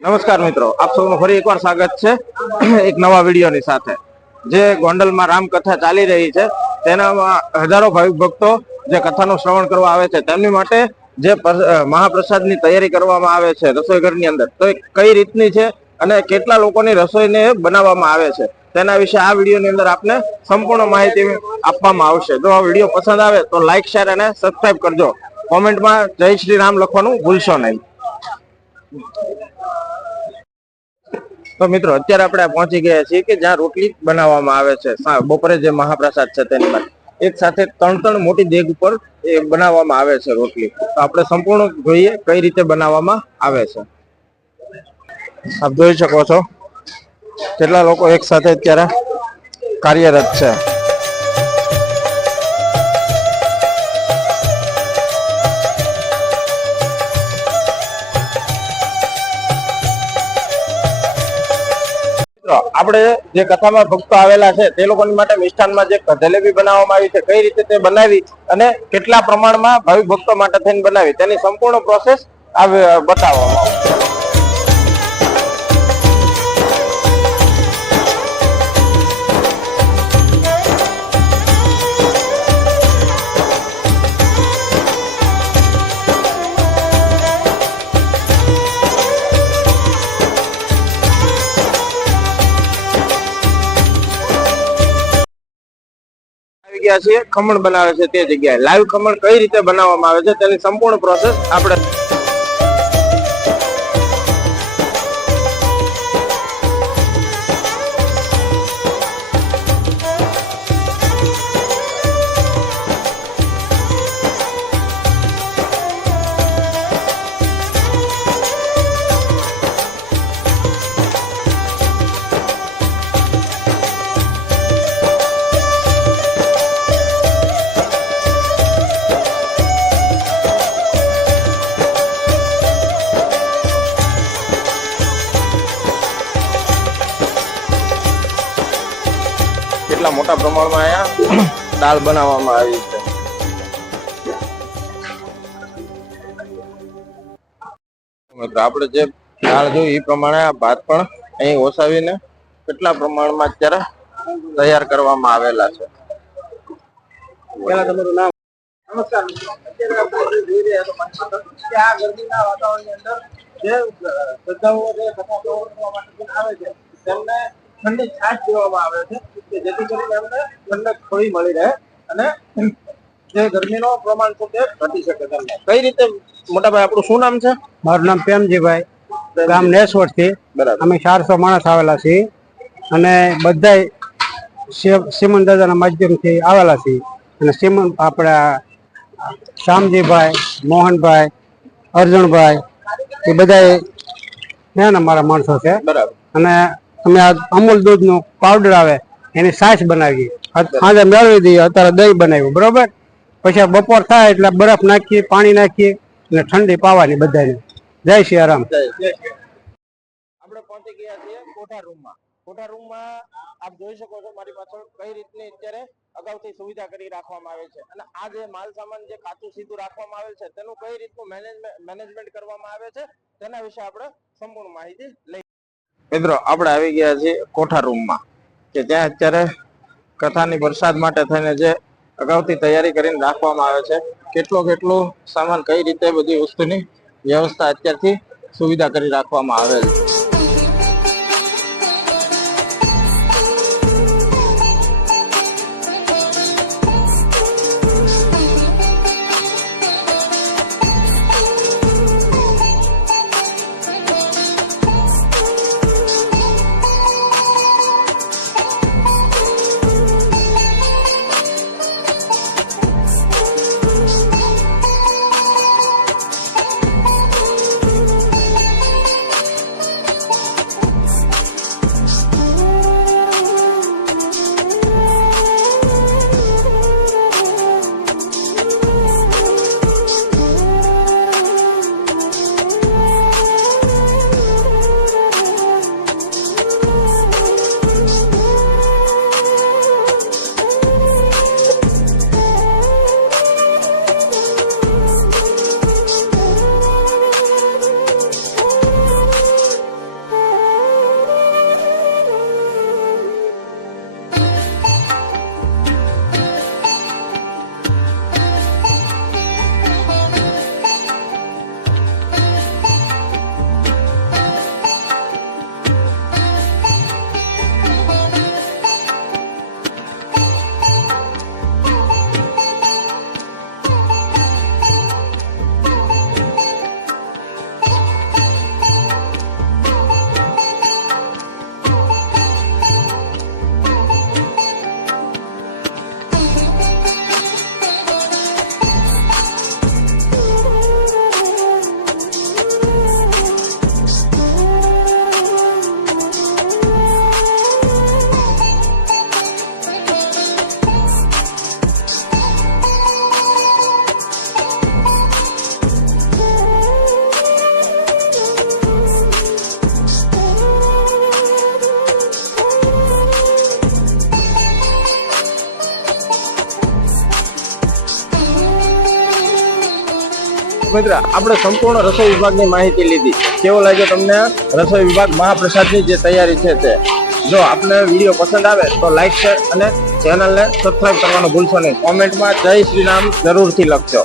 નમસ્કાર મિત્રો, આપ સૌનું ફરી એકવાર સ્વાગત છે એક નવા વિડીયોની સાથે। જે ગોંડલમાં રામકથા ચાલી રહી છે તેનામાં હજારો ભાવિક ભક્તો જે કથાનું શ્રવણ કરવા આવે છે તેમની માટે જે મહાપ્રસાદની તૈયારી કરવામાં આવે છે રસોઈ ઘરની અંદર, તો એ કઈ રીતની છે અને કેટલા લોકોની રસોઈને બનાવવામાં આવે છે તેના વિશે આ વિડીયોની અંદર આપને સંપૂર્ણ માહિતી આપવામાં આવશે। જો આ વિડીયો પસંદ આવે તો લાઈક, શેર અને સબસ્ક્રાઇબ કરજો। કોમેન્ટમાં જય શ્રી રામ લખવાનું ભૂલશો નહીં। તો મિત્રો, અત્યારે આપણે પહોંચી ગયા છીએ કે જ્યાં રોટલી બનાવવામાં આવે છે બપોરે જે મહાપ્રસાદ છે તેની માટે। એક સાથે ત્રણ મોટી દેગ ઉપર એ બનાવવામાં આવે છે રોટલી। તો આપણે સંપૂર્ણ જોઈએ કઈ રીતે બનાવવામાં આવે છે। આપ જોઈ શકો છો કેટલા લોકો એક સાથે અત્યારે કાર્યરત છે। આપણે જે કથામાં ભક્તો આવેલા છે તે લોકોની માટે મિષ્ટાનમાં જે જલેબી બનાવવામાં આવી છે, કઈ રીતે તે બનાવી અને કેટલા પ્રમાણમાં ભાવિક ભક્તો માટે થઈને બનાવી તેની સંપૂર્ણ પ્રોસેસ બતાવવામાં આવશે। ખમણ બનાવે છે તે જગ્યાએ લાઈવ ખમણ કઈ રીતે બનાવવામાં આવે છે તેની સંપૂર્ણ પ્રોસેસ આપણે કેટલા મોટા પ્રમાણમાં અહીંયા દાળ બનાવવામાં આવી છે। આપણે જે દાળ જોઈ એ પ્રમાણે આ ભાત પણ અહીં ઓસાવીને કેટલા પ્રમાણમાં અત્યારે તૈયાર કરવામાં આવેલા છે। પહેલા તમારું નામ? નમસ્કાર મિત્રો, અત્યારે આપણે જોઈ રહ્યા છો કે આ ગરમીના વાતાવરણની અંદર જે શ્રદ્ધાળુઓ જે કથા કરવા માટે આવે છે તેમને ઠંડી છાશ દેવામાં આવે છે કે જેથી કરીને એમને ઠંડક થોડી મળી રહે અને જે ગરમીનો પ્રમાણ છે તે ઘટી શકે। તેમને કઈ રીતે મોટાભાઈ આપણું શું નામ છે? મારું નામ પ્રેમજીભાઈ, ગામ નેસવડ થી। અમે 400 માણસ આવેલા છીએ અને બધા સિમન દાદાના માધ્યમથી આવેલા છીએ અને સિમન આપણા શ્યામજીભાઈ, મોહનભાઈ, અર્જુનભાઈ એ બધા મારા માણસો છે। બરાબર। અને અમે આ અમૂલ દૂધનું પાવડર આવે એની છાશ બનાવીએ, સાંજે મેળવી દઈએ। અત્યારે દહીં બનાવ્યું, બરોબર। પછી બપોર થાય એટલે બરફ નાખીએ, પાણી નાખીએ અને ઠંડી પાવાની બધાને। જય સિયારામ। આપણે પહોંચી ગયા છીએ કોઠા રૂમમાં। કોઠા રૂમમાં આપ જોઈ શકો છો મારી પાછળ કઈ રીતની અત્યારે અગાઉથી સુવિધા કરી રાખવામાં આવે છે અને આ જે માલ સામાન જે કાચું સીધું રાખવામાં આવે છે તેનું કઈ રીતનું મેનેજમેન્ટ કરવામાં આવે છે તેના વિશે આપણે સંપૂર્ણ માહિતી લઈ। મિત્રો, આપણે આવી ગયા છીએ કોઠા રૂમમાં કે જ્યાં અત્યારે કથાની પ્રસાદ માટે થઈને જે અગાઉથી તૈયારી કરીને રાખવામાં આવે છે। કેટલો સામાન કઈ રીતે બધી વસ્તુની વ્યવસ્થા અત્યારથી સુવિધા કરી રાખવામાં આવેલ છે। મિત્ર, આપણે સંપૂર્ણ રસોઈ વિભાગની માહિતી લીધી. કેવો લાગ્યો તમને રસોઈ વિભાગ મહાપ્રસાદની જે તૈયારી છે તે? જો આપને વિડીયો પસંદ આવે તો લાઈક, શેર અને ચેનલને સબસ્ક્રાઇબ કરવાનું ભૂલશો નહીં. કોમેન્ટમાં જય શ્રી રામ જરૂરથી લખજો.